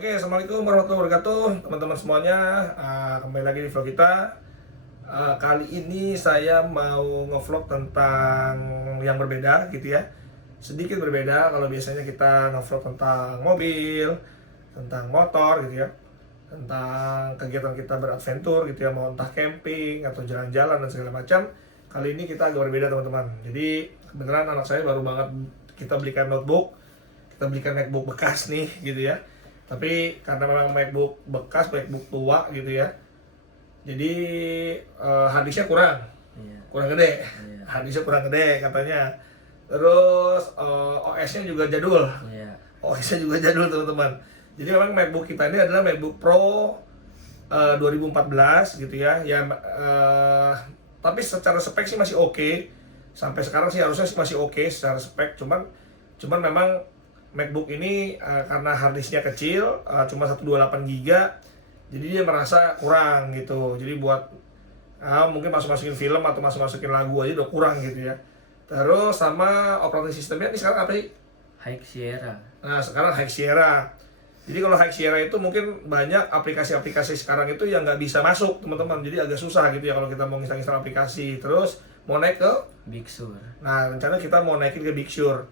Oke, assalamualaikum warahmatullahi wabarakatuh, teman-teman semuanya. Kembali lagi di vlog kita. Kali ini saya mau ngevlog tentang yang berbeda, gitu ya. Sedikit berbeda kalau biasanya kita ngevlog tentang mobil, tentang motor, gitu ya, tentang kegiatan kita beradventure, gitu ya, mau entah camping atau jalan-jalan dan segala macam. Kali ini kita agak berbeda, teman-teman. Jadi kebetulan anak saya baru banget kita belikan notebook, kita belikan MacBook bekas nih, gitu ya. Tapi karena memang MacBook bekas, MacBook tua gitu ya, jadi harddisknya kurang, kurang gede, harddisknya kurang gede katanya. Terus OS-nya juga jadul, OS-nya juga jadul teman-teman. Jadi memang MacBook kita ini adalah MacBook Pro 2014 gitu ya, tapi secara spek sih masih oke. Sampai sekarang sih harusnya masih oke secara spek, cuman memang MacBook ini karena harddisknya kecil, cuma 128 GB, jadi dia merasa kurang gitu. Jadi buat mungkin masukin film atau masukin lagu aja udah kurang gitu ya. Terus sama operating sistemnya ini sekarang apa sih? High Sierra. Nah sekarang High Sierra. Jadi kalau High Sierra itu mungkin banyak aplikasi-aplikasi sekarang itu yang nggak bisa masuk teman-teman. Jadi agak susah gitu ya kalau kita mau install aplikasi. Terus mau naik ke Big Sur. Nah rencana kita mau naikin ke Big Sur.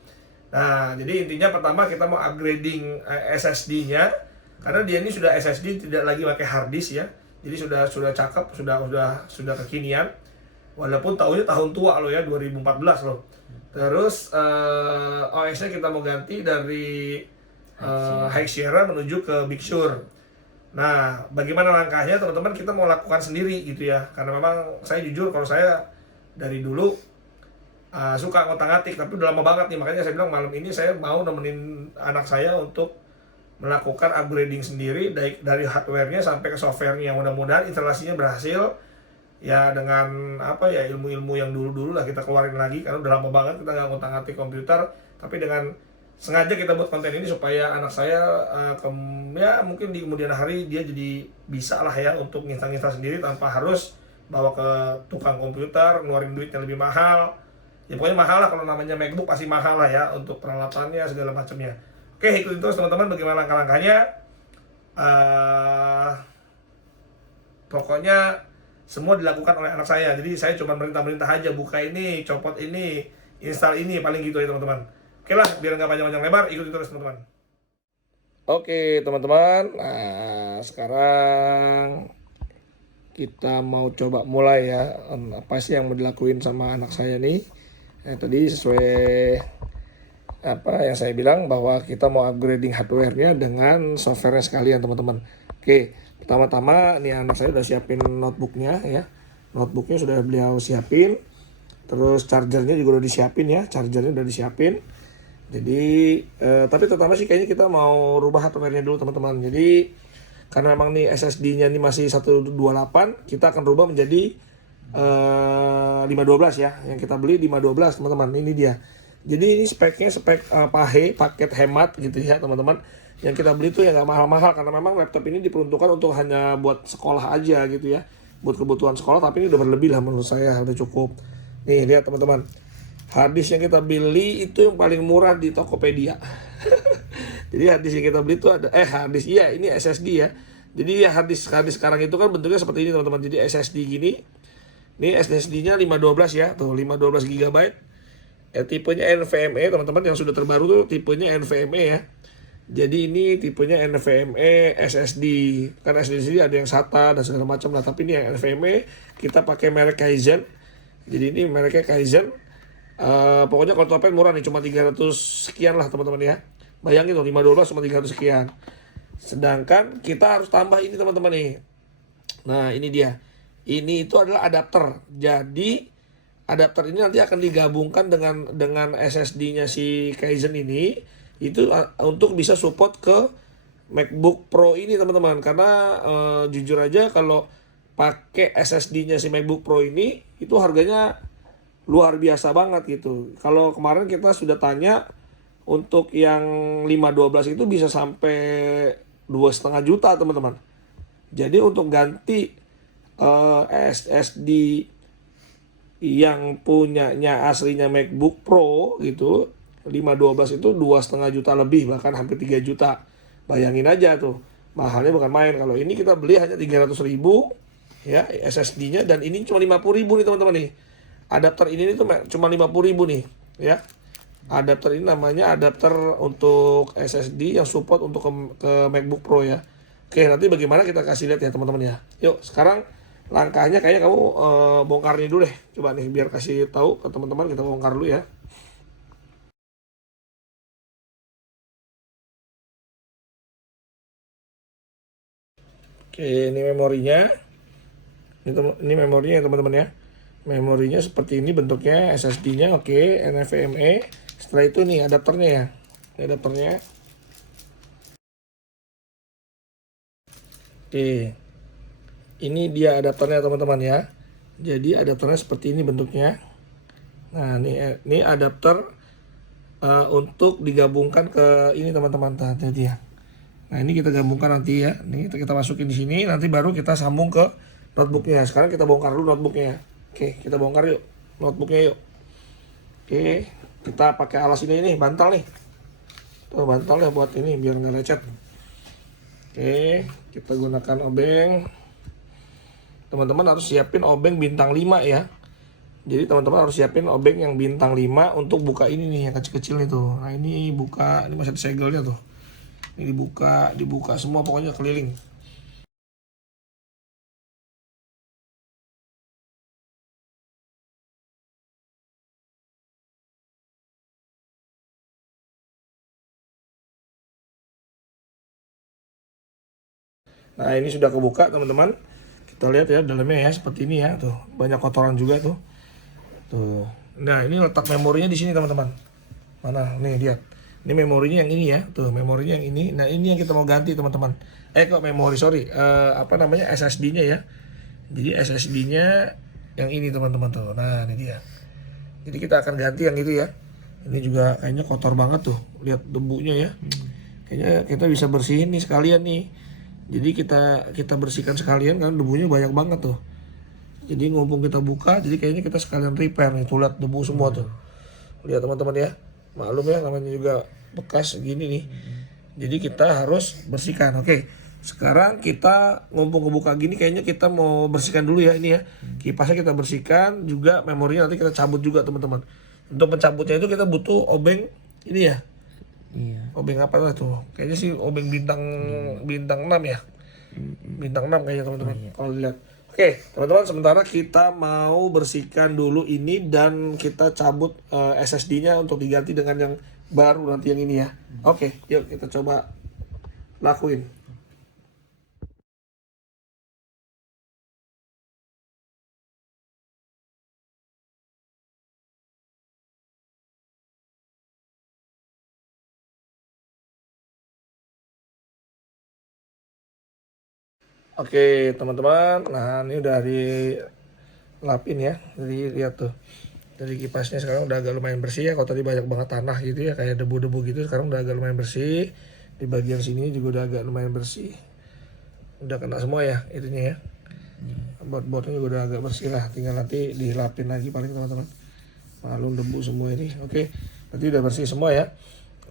Nah, jadi intinya pertama kita mau upgrading SSD-nya karena dia ini sudah SSD tidak lagi pakai hard disk ya. Jadi sudah cakep, sudah kekinian. Walaupun tahun tua loh ya, 2014 loh. Terus OS-nya kita mau ganti dari High Sierra menuju ke Big Sur. Nah, bagaimana langkahnya teman-teman? Kita mau lakukan sendiri gitu ya. Karena memang saya jujur kalau saya dari dulu suka ngotak-ngatik, tapi udah lama banget nih, makanya saya bilang malam ini saya mau nemenin anak saya untuk melakukan upgrading sendiri dari hardware-nya sampai ke software-nya. Mudah-mudahan instalasinya berhasil ya, dengan apa ya, ilmu-ilmu yang dulu-dulu lah kita keluarin lagi karena udah lama banget kita nggak ngotak-ngatik komputer. Tapi dengan sengaja kita buat konten ini supaya anak saya ya mungkin di kemudian hari dia jadi bisa lah ya untuk nginstal-nginstal sendiri tanpa harus bawa ke tukang komputer, ngeluarin duit yang lebih mahal. Ya pokoknya mahal lah, kalau namanya MacBook pasti mahal lah ya untuk peralatannya segala macamnya. Oke, ikutin terus teman-teman bagaimana langkah-langkahnya. Pokoknya semua dilakukan oleh anak saya. Jadi saya cuma merintah-merintah aja, buka ini, copot ini, install ini, paling gitu ya teman-teman. Oke lah, biar nggak panjang-panjang lebar, ikutin terus teman-teman. Oke teman-teman, nah sekarang kita mau coba mulai ya. Apa sih yang mau dilakuin sama anak saya nih. Tadi sesuai apa yang saya bilang bahwa kita mau upgrading hardware-nya dengan software-nya sekalian teman-teman. Oke, pertama-tama nih anak saya udah siapin notebook-nya ya. Notebook-nya sudah beliau siapin. Terus chargernya juga udah disiapin ya, chargernya udah disiapin. Jadi tapi terutama sih kayaknya kita mau rubah hardware-nya dulu teman-teman. Jadi karena memang nih SSD-nya ini masih 128, kita akan rubah menjadi 512 ya. Yang kita beli 512 teman-teman, ini dia. Jadi ini speknya spek paket hemat gitu ya teman-teman. Yang kita beli tuh ya nggak mahal-mahal karena memang laptop ini diperuntukkan untuk hanya buat sekolah aja gitu ya, buat kebutuhan sekolah. Tapi ini udah berlebih lah menurut saya, udah cukup. Nih lihat teman-teman, harddisk yang kita beli itu yang paling murah di Tokopedia. Jadi harddisk yang kita beli itu ada harddisk, iya ini SSD ya. Jadi ya harddisk sekarang itu kan bentuknya seperti ini teman-teman. Jadi SSD gini. Ini SSD-nya 512 ya, tuh 512 GB. Tipenya NVMe teman-teman, yang sudah terbaru tuh tipenya NVMe ya. Jadi ini tipenya NVMe SSD. Kan SSD ada yang SATA dan segala macam lah, tapi ini yang NVMe, kita pakai merek Kaizen. Jadi ini mereknya Kaizen. Pokoknya kalau Topet murah nih, cuma 300 sekian lah teman-teman ya. Bayangin tuh 512 cuma 300 sekian. Sedangkan kita harus tambah ini teman-teman nih. Nah, ini dia. Ini itu adalah adapter. Jadi adapter ini nanti akan digabungkan dengan SSD-nya si Kaizen ini, itu untuk bisa support ke MacBook Pro ini teman-teman. Karena jujur aja kalau pakai SSD-nya si MacBook Pro ini itu harganya luar biasa banget gitu. Kalau kemarin kita sudah tanya untuk yang 512 itu bisa sampai 2,5 juta teman-teman. Jadi untuk ganti SSD yang punyanya aslinya MacBook Pro gitu 512 itu 2,5 juta lebih, bahkan hampir 3 juta. Bayangin aja tuh, mahalnya bukan main. Kalau ini kita beli hanya 300.000 ya SSD-nya, dan ini cuma 50.000 nih teman-teman nih. Adapter ini tuh cuma 50.000 nih ya. Adapter ini namanya adapter untuk SSD yang support untuk ke MacBook Pro ya. Oke, nanti bagaimana kita kasih lihat ya teman-teman ya. Yuk, sekarang langkahnya kayaknya kamu bongkarnya dulu deh. Coba nih biar kasih tahu ke teman-teman, kita bongkar dulu ya. Oke, ini memorinya. Ini memorinya ya teman-teman ya. Memorinya seperti ini bentuknya, SSD-nya oke, NVMe. Setelah itu nih adapternya ya. Ini adapternya. Oke. Ini dia adapternya teman-teman ya. Jadi adapternya seperti ini bentuknya. Nah, ini adapter untuk digabungkan ke ini teman-teman tadi ya. Nah, ini kita gabungkan nanti ya. Ini kita masukin di sini, nanti baru kita sambung ke notebooknya. Sekarang kita bongkar dulu notebooknya. Oke, kita bongkar yuk notebooknya yuk. Oke, kita pakai alas ini bantal nih. Tuh bantal ya buat ini biar nggak lecet. Oke, kita gunakan obeng. Teman-teman harus siapin obeng bintang 5 ya. Jadi teman-teman harus siapin obeng yang bintang 5 untuk buka ini nih yang kecil-kecil nih tuh. Nah, ini buka, ini masih ada segelnya tuh. Ini dibuka semua pokoknya keliling. Nah, ini sudah kebuka teman-teman. Kita lihat ya dalamnya ya seperti ini ya tuh. Banyak kotoran juga tuh. Tuh. Nah, ini letak memorinya di sini teman-teman. Mana? Nih lihat. Ini memorinya yang ini ya. Tuh, memorinya yang ini. Nah, ini yang kita mau ganti teman-teman. Kok memori, sorry. Apa namanya? SSD-nya ya. Jadi SSD-nya yang ini teman-teman tuh. Nah, ini dia. Jadi kita akan ganti yang itu ya. Ini juga kayaknya kotor banget tuh. Lihat debunya ya. Kayaknya kita bisa bersihin nih sekalian nih. Jadi kita bersihkan sekalian kan debunya banyak banget tuh. Jadi ngumpul kita buka, jadi kayaknya kita sekalian repair nih. Tuh lihat debu semua tuh. Lihat teman-teman ya. Maklum ya namanya juga bekas gini nih. Jadi kita harus bersihkan. Oke. Sekarang kita ngumpul kebuka gini kayaknya kita mau bersihkan dulu ya ini ya. Kipasnya kita bersihkan, juga memorinya nanti kita cabut juga teman-teman. Untuk mencabutnya itu kita butuh obeng ini ya. Iya. Obeng apa lah tuh? Kayaknya sih obeng bintang 6 ya. Bintang 6 kayaknya teman-teman. Kalau dilihat. Oke, teman-teman sementara kita mau bersihkan dulu ini dan kita cabut SSD-nya untuk diganti dengan yang baru nanti yang ini ya. Oke, yuk kita coba lakuin. Oke teman-teman, nah ini udah dilapin ya, jadi lihat tuh, dari kipasnya sekarang udah agak lumayan bersih ya. Kalau tadi banyak banget tanah gitu ya, kayak debu-debu gitu, sekarang udah agak lumayan bersih. Di bagian sini juga udah agak lumayan bersih, udah kena semua ya itunya ya. Board-boardnya juga udah agak bersih lah, tinggal nanti dilapin lagi paling teman-teman. Malum debu semua ini, oke, nanti udah bersih semua ya,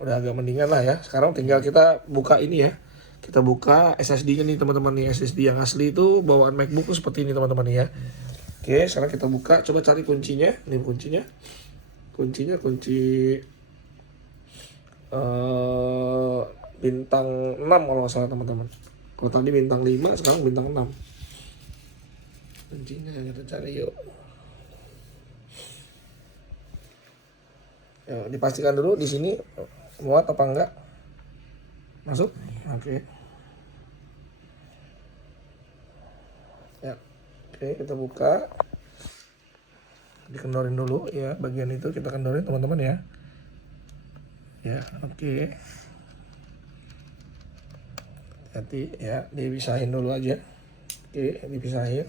udah agak mendingan lah ya. Sekarang tinggal kita buka ini ya. Kita buka SSD-nya nih teman-teman nih. SSD yang asli itu bawaan MacBook tuh seperti ini teman-teman ya. Oke, sekarang kita buka, coba cari kuncinya. Ini kuncinya. Kunci bintang 6 kalau nggak salah teman-teman. Kalau tadi bintang 5, sekarang bintang 6. Kuncinya kita cari yuk. Ya, dipastikan dulu di sini muat apa enggak. Masuk? Oke. Ya. Oke, kita buka. Dikendorin dulu ya, bagian itu kita kendorin teman-teman ya. Ya, oke. Hati ya, dipisahin dulu aja. Oke, dipisahin.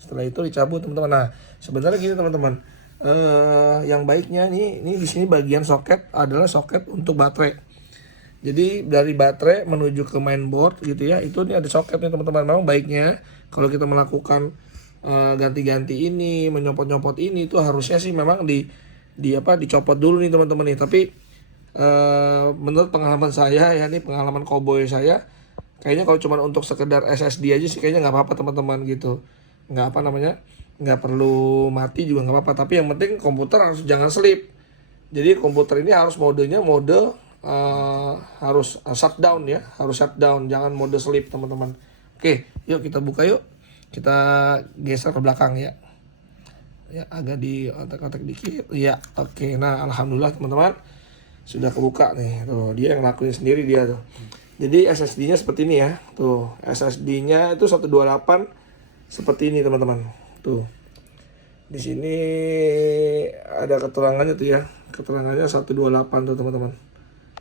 Setelah itu dicabut teman-teman. Nah, sebenarnya gini teman-teman. Yang baiknya nih, ini di sini bagian soket adalah soket untuk baterai. Jadi dari baterai menuju ke mainboard gitu ya, itu ini ada soket nih teman-teman. Memang baiknya kalau kita melakukan ganti-ganti ini, menyopot-nyopot ini, itu harusnya sih memang dicopot dulu nih teman-teman nih. Tapi menurut pengalaman saya ya, ini pengalaman cowboy saya, kayaknya kalau cuma untuk sekedar SSD aja sih kayaknya nggak apa-apa teman-teman gitu. Nggak apa namanya, nggak perlu mati juga nggak apa-apa. Tapi yang penting komputer harus jangan sleep. Jadi komputer ini harus modenya mode harus shutdown ya, harus shutdown, jangan mode sleep teman-teman. Oke, yuk kita buka yuk. Kita geser ke belakang ya. Ya agak di otak-otak dikit. Ya, oke. Nah, alhamdulillah teman-teman sudah kebuka nih. Tuh, dia yang lakuin sendiri dia tuh. Jadi SSD-nya seperti ini ya. Tuh, SSD-nya itu 128 seperti ini teman-teman. Tuh. Di sini ada keterangannya tuh ya. Keterangannya 128 tuh teman-teman.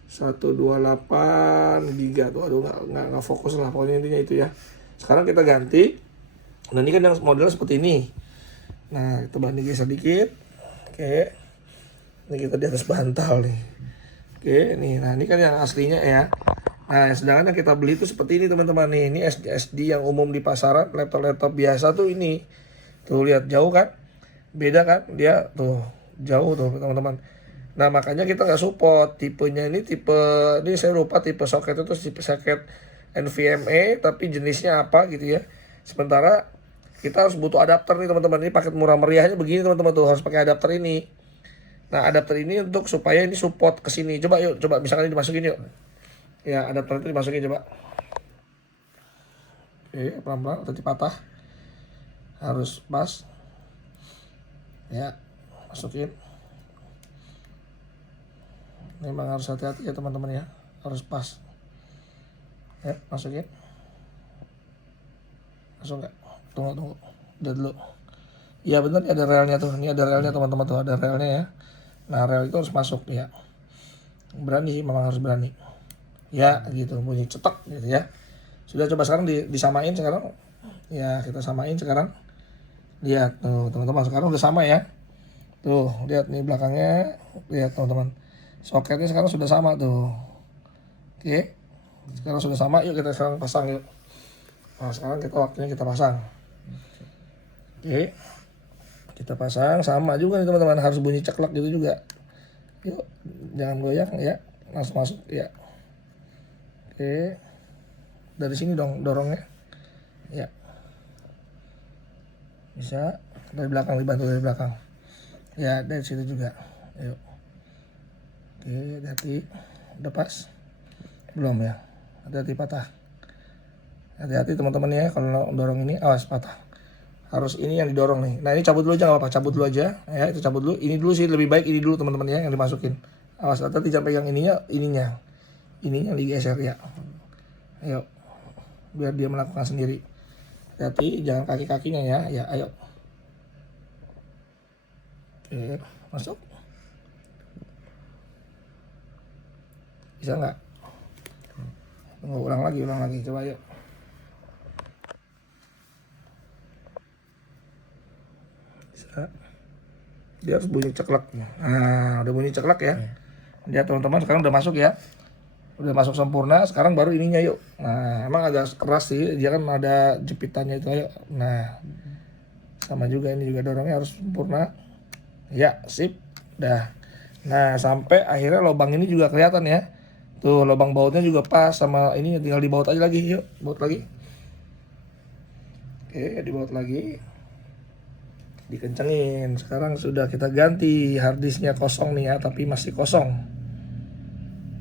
128 giga tuh. Aduh nggak fokus lah, pokoknya intinya itu ya. Sekarang kita ganti. Nah, ini kan yang modelnya seperti ini. Nah, kita banding geser dikit. Oke. Ini kita di atas bantal nih. Oke, nih. Nah, ini kan yang aslinya ya. Nah, sedangkan yang kita beli itu seperti ini teman-teman nih. Ini SSD yang umum di pasaran, laptop-laptop biasa tuh ini. Tuh lihat jauh kan? Beda kan? Dia tuh jauh tuh teman-teman. Nah, makanya kita nggak support tipenya ini saya lupa tipe soket itu tipe soket NVMe tapi jenisnya apa gitu ya. Sementara kita harus butuh adapter nih teman-teman. Ini paket murah meriahnya begini teman-teman tuh, harus pakai adapter ini. Nah, adapter ini untuk supaya ini support ke sini. Coba yuk, coba misalkan ini dimasukin yuk. Ya, adapter itu dimasukin coba. Oke, pelan-pelan tadi patah. Harus pas. Ya, masukin. Memang harus hati-hati ya teman-teman ya. Harus pas. Ya, masukin. Masuk nggak? Tunggu. Udah dulu. Iya bener, ada relnya tuh. Ini ada relnya teman-teman tuh, ada relnya ya. Nah, rel itu harus masuk ya. Berani sih, memang harus berani. Ya gitu, bunyi cetek gitu ya. Sudah, coba sekarang disamain sekarang. Ya, kita samain sekarang. Lihat tuh teman-teman, sekarang udah sama ya. Tuh, lihat nih belakangnya. Lihat teman-teman, soketnya sekarang sudah sama tuh. Oke, sekarang sudah sama. Yuk kita sekarang pasang yuk. Nah, sekarang waktunya kita pasang. Oke, kita pasang. Sama juga nih teman-teman, harus bunyi ceklek gitu juga. Yuk, jangan goyang ya, langsung masuk ya. Oke, dari sini dong dorongnya. Ya, bisa dari belakang, dibantu dari belakang. Ya, dari situ juga. Ayo. Oke, hati-hati. Udah pas? Belum ya? Hati-hati patah. Hati-hati teman-teman ya, kalau dorong ini awas patah. Harus ini yang didorong nih. Nah, ini cabut dulu aja nggak apa-apa, cabut dulu aja. Ya, itu cabut dulu. Ini dulu sih lebih baik, ini dulu teman-teman ya yang dimasukin. Awas, hati-hati jangan pegang ininya. Ininya digeser ya. Ayo, biar dia melakukan sendiri. Hati-hati jangan kaki-kakinya ya. Ya, ayo. Oke, masuk. Bisa nggak? Tunggu, ulang lagi. Coba yuk. Bisa. Dia harus bunyi ceklek. Nah, udah bunyi ceklek ya. Lihat teman-teman, sekarang udah masuk ya. Udah masuk sempurna, sekarang baru ininya yuk. Nah, emang agak keras sih, dia kan ada jepitannya itu ayo. Nah, sama juga ini juga dorongnya harus sempurna. Ya, sip. Dah. Nah, sampai akhirnya lubang ini juga kelihatan ya. Tuh, lubang bautnya juga pas sama ini, tinggal dibaut aja lagi. Yuk, baut lagi. Oke, dibaut lagi. Dikencengin. Sekarang sudah kita ganti, harddisknya kosong nih ya, tapi masih kosong.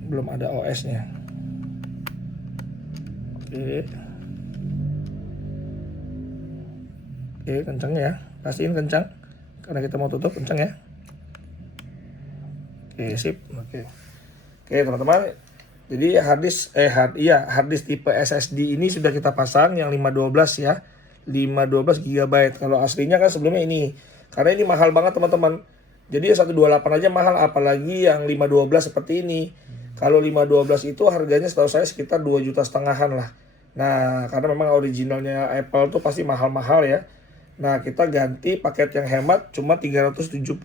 Belum ada OS-nya. Oke, kencang ya, pastiin kencang karena kita mau tutup, kencang ya. Oke, sip. Oke teman-teman, jadi harddisk tipe SSD ini sudah kita pasang yang 512 ya, 512 GB. Kalau aslinya kan sebelumnya ini, karena ini mahal banget teman-teman. Jadi 128 aja mahal, apalagi yang 512 seperti ini. Kalau 512 itu harganya setahu saya sekitar 2,5 jutaan lah. Nah, karena memang originalnya Apple tuh pasti mahal-mahal ya. Nah, kita ganti paket yang hemat cuma 370.000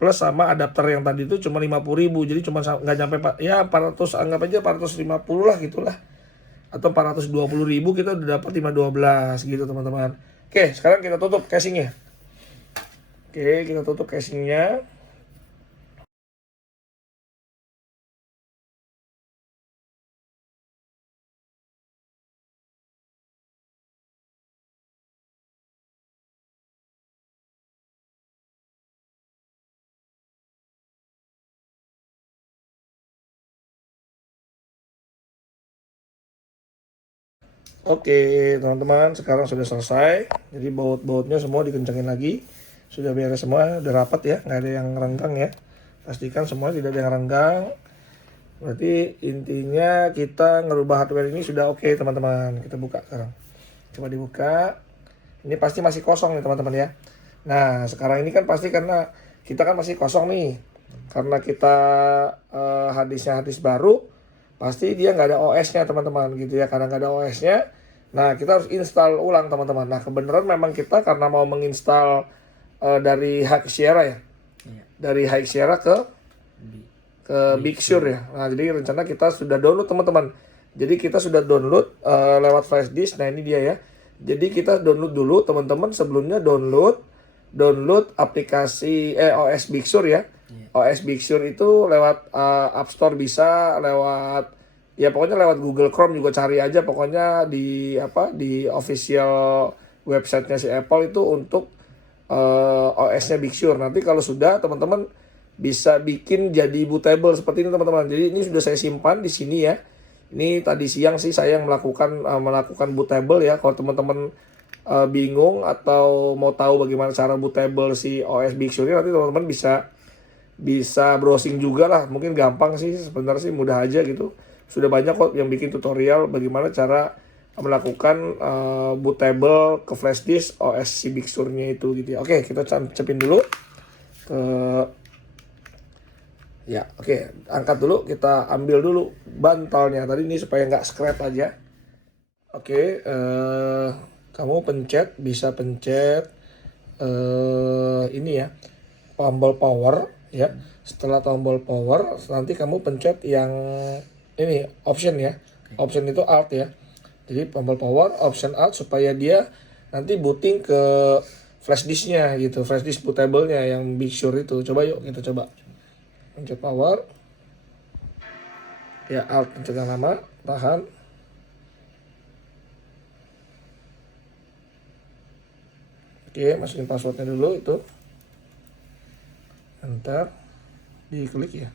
plus sama adapter yang tadi itu cuma 50.000. Jadi cuma nggak nyampe ya 400, anggap aja 450 lah gitulah. Atau 420.000 kita udah dapat 512 gitu teman-teman. Oke, sekarang kita tutup casingnya. Oke, kita tutup casingnya. Oke, teman-teman, sekarang sudah selesai. Jadi baut-bautnya semua dikencangin lagi. Sudah beres semua, udah rapat ya, nggak ada yang renggang ya. Pastikan semua tidak ada yang renggang. Berarti intinya kita ngerubah hardware ini sudah oke, teman-teman. Kita buka sekarang. Coba dibuka. Ini pasti masih kosong nih, teman-teman ya. Nah, sekarang ini kan pasti karena kita kan masih kosong nih. Karena kita hadisnya hadis baru, pasti dia nggak ada OS-nya, teman-teman, gitu ya. Karena nggak ada OS-nya, nah kita harus install ulang, teman-teman. Nah, kebenaran memang kita karena mau menginstal dari High Sierra ya. Dari High Sierra ke Big Sur ya. Nah, jadi rencana kita sudah download, teman-teman. Jadi kita sudah download lewat flash disk. Nah, ini dia ya. Jadi kita download dulu, teman-teman. Sebelumnya download aplikasi OS Big Sur ya. OS Big Sur itu lewat App Store bisa, lewat ya pokoknya lewat Google Chrome juga cari aja pokoknya di di official websitenya si Apple itu untuk OS-nya Big Sur. Nanti kalau sudah, teman-teman bisa bikin jadi bootable seperti ini, teman-teman. Jadi ini sudah saya simpan di sini ya. Ini tadi siang sih saya yang melakukan bootable ya. Kalau teman-teman bingung atau mau tahu bagaimana cara bootable si OS Big Sur ini, nanti teman-teman bisa browsing juga lah. Mungkin gampang sih, sebenarnya sih mudah aja gitu. Sudah banyak kok yang bikin tutorial bagaimana cara melakukan bootable ke flash disk OS si Big Sur-nya itu gitu ya. Oke, kita cepin dulu ke ya, oke, angkat dulu, kita ambil dulu bantalnya tadi ini supaya nggak scratch aja. Oke, kamu bisa pencet ini ya, tombol power ya. Setelah tombol power, nanti kamu pencet yang ini option ya. Option itu alt ya. Jadi tombol power, option alt supaya dia nanti booting ke flash disknya gitu, flash disk bootable-nya yang Big Sur itu. Coba yuk kita coba. Pencet power. Ya, alt pencet yang lama, tahan. Oke, masukin passwordnya dulu itu. Enter. Diklik ya.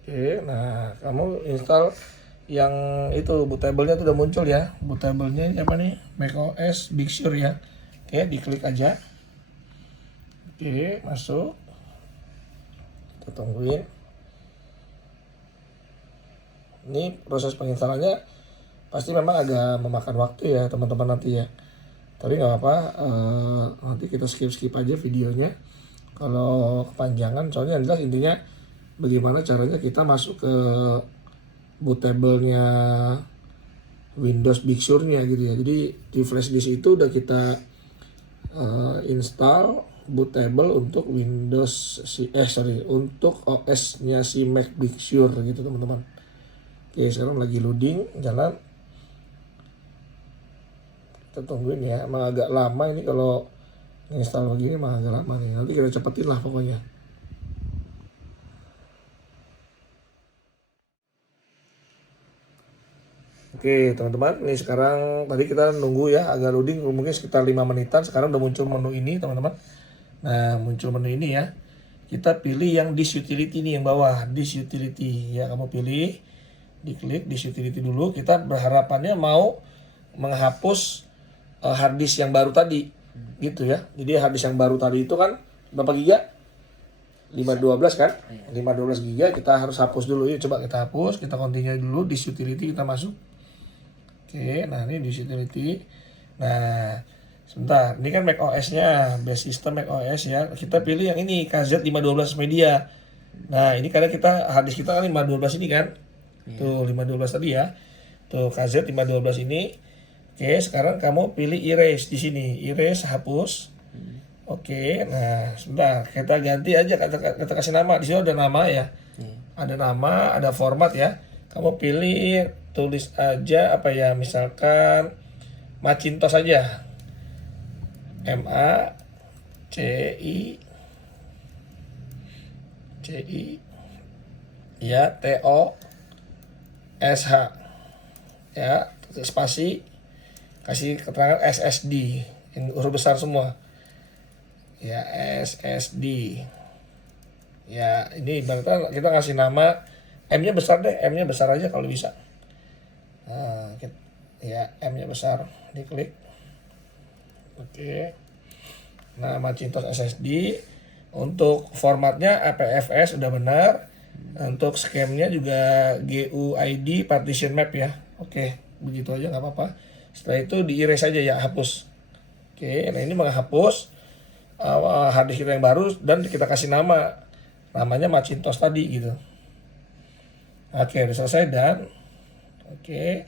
Oke, nah kamu install yang itu bootable-nya tuh udah muncul ya. Bootable-nya apa nih? macOS Big Sur ya. Oke, diklik aja. Oke, masuk. Kita tungguin. Ini proses penginstalannya pasti memang agak memakan waktu ya, teman-teman nanti ya. Tapi nggak apa-apa, nanti kita skip aja videonya. Kalau kepanjangan, soalnya yang jelas intinya bagaimana caranya kita masuk ke bootable-nya Windows Big Sur-nya gitu ya. Jadi di flash disk itu udah kita install bootable untuk untuk OS-nya si Mac Big Sur gitu, teman-teman. Oke, sekarang lagi loading, jalan. Kita tungguin ya, emang agak lama ini kalau install begini, emang agak lama nih. Nanti kita cepetin lah pokoknya. Oke, teman-teman, ini sekarang tadi kita nunggu ya, agak loading mungkin sekitar 5 menitan. Sekarang udah muncul menu ini, teman-teman. Nah, muncul menu ini ya. Kita pilih yang disk utility nih, yang bawah, disk utility ya. Kamu pilih, diklik disk utility dulu. Kita berharapannya mau menghapus hard disk yang baru tadi gitu ya. Jadi hard disk yang baru tadi itu kan berapa giga? 512 kan? 512 giga kita harus hapus dulu. Yuk coba kita hapus, kita continue dulu disk utility, kita masuk. Oke, nah ini disk utility. Nah, sebentar, ini kan macOS-nya, base system macOS ya. Kita pilih yang ini, KZ512 Media. Nah, ini karena hard disk kita kan 512 ini kan. Tuh, 512 tadi ya. Tuh, KZ512 ini. Oke, sekarang kamu pilih erase di sini. Erase, hapus. Oke, nah, sebentar. Kita ganti aja, kita kasih nama. Di sini ada nama ya. Ada nama, ada format ya. Kamu pilih, tulis aja apa ya, misalkan Macintosh aja. MACI ya, TOSH ya, spasi, kasih keterangan SSD yang huruf besar semua ya, SSD ya. Ini ibaratnya kita kasih nama, M-nya besar deh, M-nya besar aja kalau bisa. Nah, ya, M-nya besar, diklik. Oke. Nah, Macintosh SSD untuk formatnya APFS udah benar. Untuk schemnya juga GUID partition map ya. Oke, begitu aja nggak apa-apa. Setelah itu di erase aja ya, hapus. Oke, nah ini menghapus hard disk kita yang baru dan kita kasih namanya Macintosh tadi gitu. Oke, udah selesai dan oke.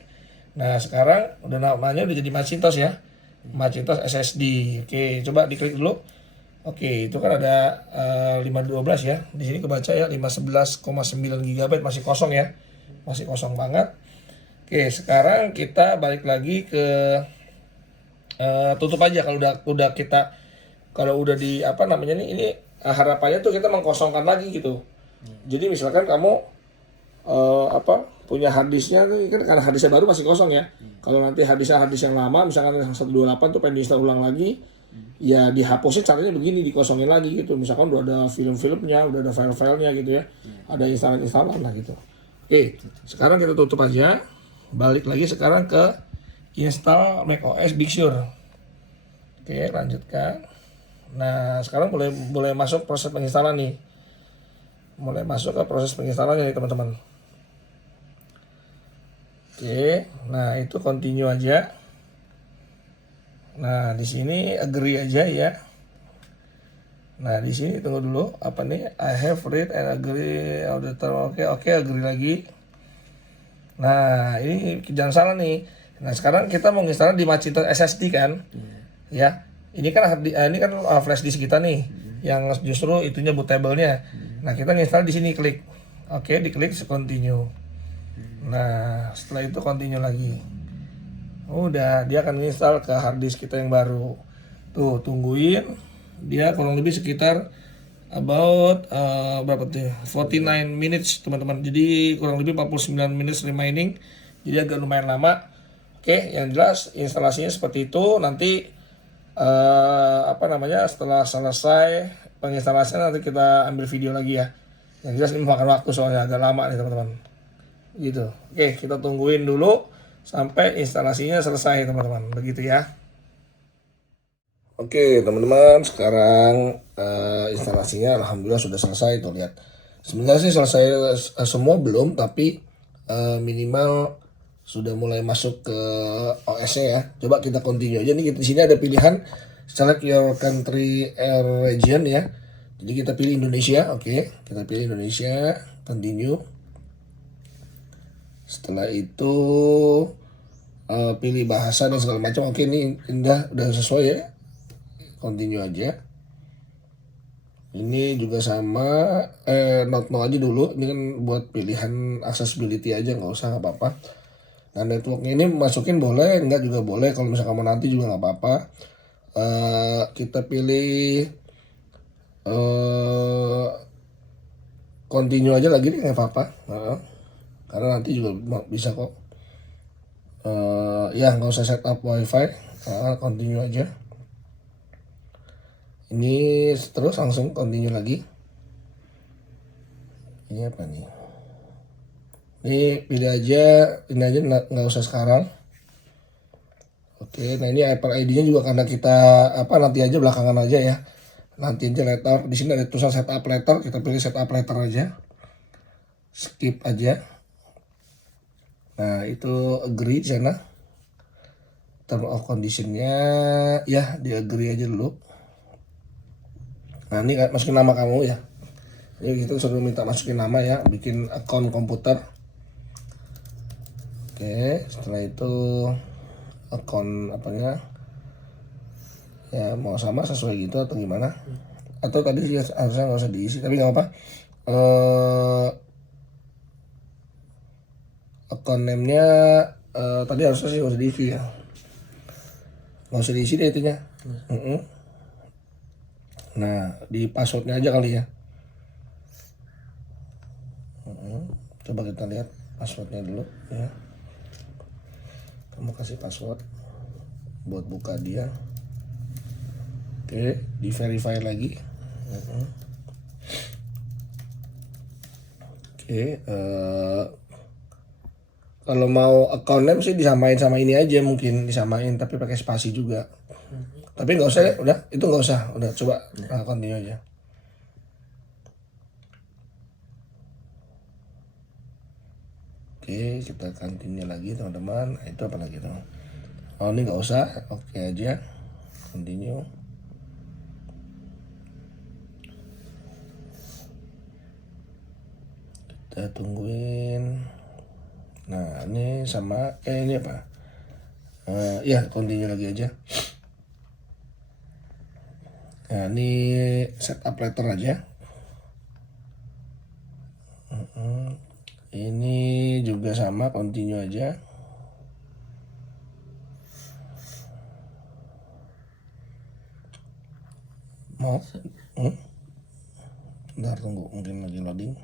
Nah, sekarang udah namanya udah jadi Macintosh ya. Macintosh SSD. Oke, coba diklik dulu. Oke, itu kan ada 512 ya. Di sini kebaca ya 511,9 GB masih kosong ya. Masih kosong banget. Oke, sekarang kita balik lagi ke tutup aja kalau udah kita kalau udah di apa namanya nih ini harapannya tuh kita mengkosongkan lagi gitu. Jadi misalkan kamu punya harddisknya tuh kan karena harddisknya baru masih kosong ya. Kalau nanti harddisk yang lama misalkan yang 128 tuh pengen diinstal ulang lagi, ya dihapusnya caranya begini, dikosongin lagi gitu. Misalkan udah ada film-filmnya, udah ada file-filenya gitu ya, ada instalan-instalan lah gitu. Oke, sekarang kita tutup aja, balik lagi sekarang ke install macOS Big Sur. Oke, lanjutkan. Nah, sekarang boleh masuk proses penginstalan nih. Mulai masuk ke proses penginstalannya nih teman-teman. Oke, nah itu continue aja. Nah, di sini agree aja ya. Nah, di sini tunggu dulu apa nih? I have read and agree auditor. Oke, agree lagi. Nah, ini jangan salah nih. Nah, sekarang kita mau install di Macintosh SSD kan? Ya. Ini kan flash disk kita nih yang justru itunya bootable-nya. Nah, kita install di sini klik. Oke, diklik continue. Nah, setelah itu continue lagi. Udah, dia akan install ke hard disk kita yang baru. Tuh, tungguin. Dia kurang lebih sekitar about berapa tuh? 49 minutes, teman-teman. Jadi kurang lebih 49 minutes remaining. Jadi agak lumayan lama. Oke, yang jelas instalasinya seperti itu. Nanti setelah selesai penginstalasian nanti kita ambil video lagi ya. Yang jelas ini memakan waktu soalnya agak lama nih teman-teman. Gitu. Oke, kita tungguin dulu sampai instalasinya selesai teman-teman. Begitu ya. Oke teman-teman, sekarang instalasinya alhamdulillah sudah selesai tuh, lihat. Sebenarnya sih selesai semua belum, tapi minimal sudah mulai masuk ke OS-nya ya. Coba kita continue aja nih. Di sini ada pilihan select your country region ya. Jadi kita pilih Indonesia, oke. Kita pilih Indonesia, continue. Setelah itu pilih bahasa dan segala macam. Oke, ini udah sesuai ya. Continue aja. Ini juga sama, not no aja dulu. Ini kan buat pilihan accessibility aja, nggak usah, nggak apa-apa. Nah, networknya ini masukin boleh, enggak juga boleh. Kalau misalkan mau nanti juga nggak apa-apa. Kita pilih continue aja lagi nih, nggak apa-apa. Karena nanti juga bisa kok. Ya nggak usah setup wifi, continue aja. Ini terus langsung continue lagi. Ini apa nih? Ini pilih aja, ini aja nggak usah sekarang. Oke, nah ini Apple ID-nya juga karena kita nanti aja belakangan aja ya. Nanti aja later. Di sini ada tulisan setup later, kita pilih setup later aja. Skip aja. Nah, itu agree sana. Term of condition-nya ya di agree aja dulu. Nah, ini masukin nama kamu ya. Ini kita sudah minta masukin nama ya, bikin akun komputer. Oke, setelah itu akun ya mau sama sesuai gitu atau gimana? Atau tadi sih harusnya nggak usah diisi, tapi nggak apa. Akun name-nya tadi harusnya sih nggak usah diisi ya. Nggak usah diisi deh itunya. Nah, di passwordnya aja kali ya. Coba kita lihat passwordnya dulu ya. Kamu kasih password buat buka dia. Oke, di verify lagi. Oke, Kalau mau account name sih disamain sama ini aja, mungkin disamain tapi pakai spasi juga. Tapi nggak usah ya, udah itu nggak usah, udah coba continue aja. Oke, kita continue lagi teman-teman. Nah, itu apa lagi tuh? Oh ini nggak usah, oke aja, continue. Kita tungguin. Nah ini sama ini apa? Ya continue lagi aja. Nah ini setup letter aja. Ini juga sama, continue aja. Mau? Bentar tunggu, mungkin lagi loading.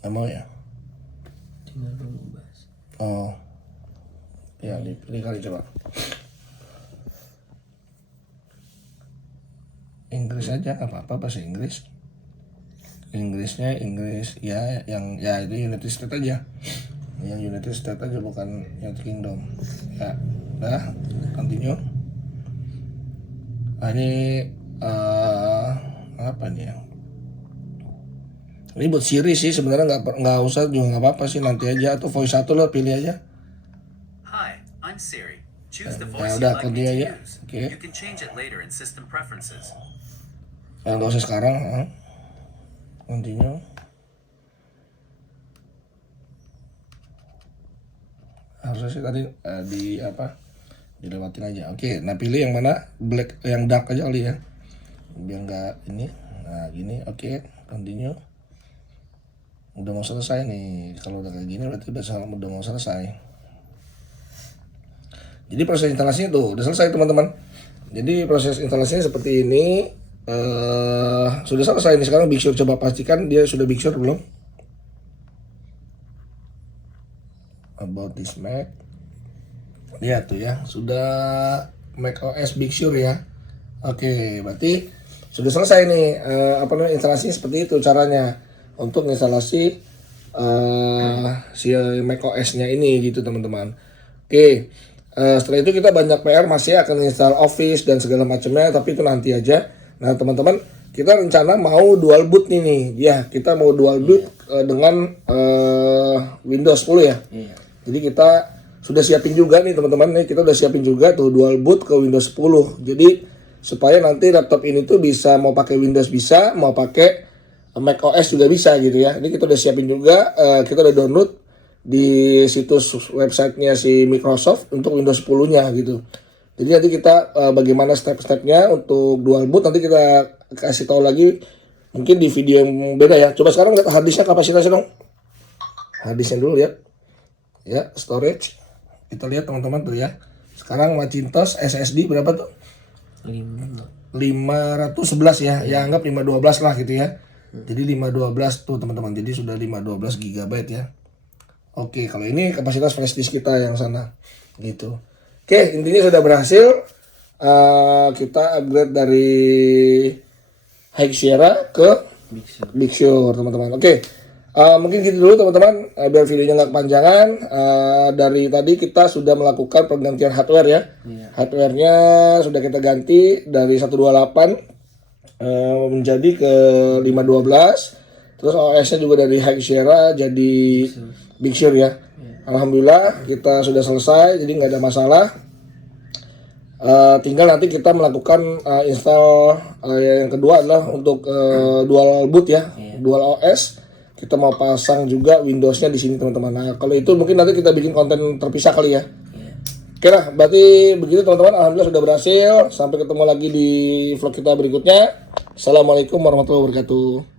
Nggak mau ya? Tinggal dulu bahas. Oh, ya ini kali coba. Inggris aja, apa-apa bahasa Inggris. Inggrisnya Inggris ya, yang ya itu United States aja. Yang United States aja, bukan United Kingdom. Ya, udah, continue. Nah, ini apa nih ya? Ini buat Siri sih sebenarnya, nggak usah juga, nggak apa-apa sih, nanti aja atau voice satu lo pilih aja. Hi, I'm Siri. Choose the Ya voice udah, you'd like me continue to aja. use. Oke. You can change it later in system preferences. Nggak usah sekarang. Continue. Harusnya sih tadi di apa? Dilewatin aja. Oke, nah pilih yang mana? Black, yang dark aja kali ya. Biar nggak ini. Nah gini, oke, continue. Udah mau selesai nih. Kalau udah kayak gini berarti udah mau selesai. Jadi proses instalasinya tuh udah selesai teman-teman. Jadi proses instalasinya seperti ini. Sudah selesai nih. Sekarang Big Sur coba pastikan dia sudah Big Sur belum. About this Mac. Lihat tuh ya, sudah Mac OS Big Sur ya. Oke, berarti sudah selesai nih instalasinya seperti itu caranya untuk instalasi si Mac OS-nya ini gitu teman-teman. Oke, setelah itu kita banyak PR, masih akan install Office dan segala macamnya, tapi itu nanti aja. Nah teman-teman, kita rencana mau dual boot nih. Ya, kita mau dual boot dengan Windows 10 ya. Jadi kita sudah siapin juga nih teman-teman, nih kita udah siapin juga tuh dual boot ke Windows 10. Jadi supaya nanti laptop ini tuh bisa mau pakai Windows bisa, mau pakai Mac OS juga bisa gitu ya. Ini kita udah siapin juga, kita udah download di situs websitenya si Microsoft untuk Windows 10-nya gitu. Jadi nanti kita bagaimana step-stepnya untuk dual boot nanti kita kasih tahu lagi mungkin di video yang beda ya. Coba sekarang lihat harddisknya kapasitasnya dong. Harddisknya dulu lihat. Ya, storage. Kita lihat teman-teman tuh ya. Sekarang Macintosh SSD berapa tuh? 511 ya. Ya anggap 512 lah gitu ya. Jadi 512 tuh teman-teman. Jadi sudah 512 GB ya. Oke, kalau ini kapasitas flash disk kita yang sana gitu. Oke, intinya sudah berhasil. Kita upgrade dari High Sierra ke Big Sur teman-teman. Oke. Mungkin gitu dulu teman-teman, biar videonya nggak kepanjangan. Dari tadi kita sudah melakukan pergantian hardware ya. Hardwarenya sudah kita ganti dari 128 menjadi ke 512. Terus OS-nya juga dari High Sierra jadi Big Sur ya. Alhamdulillah kita sudah selesai, jadi nggak ada masalah. Tinggal nanti kita melakukan install yang kedua adalah untuk dual boot ya, dual OS. Kita mau pasang juga Windows-nya di sini teman-teman. Nah, kalau itu mungkin nanti kita bikin konten terpisah kali ya. Oke lah, berarti begitu teman-teman. Alhamdulillah sudah berhasil. Sampai ketemu lagi di vlog kita berikutnya. Assalamualaikum warahmatullahi wabarakatuh.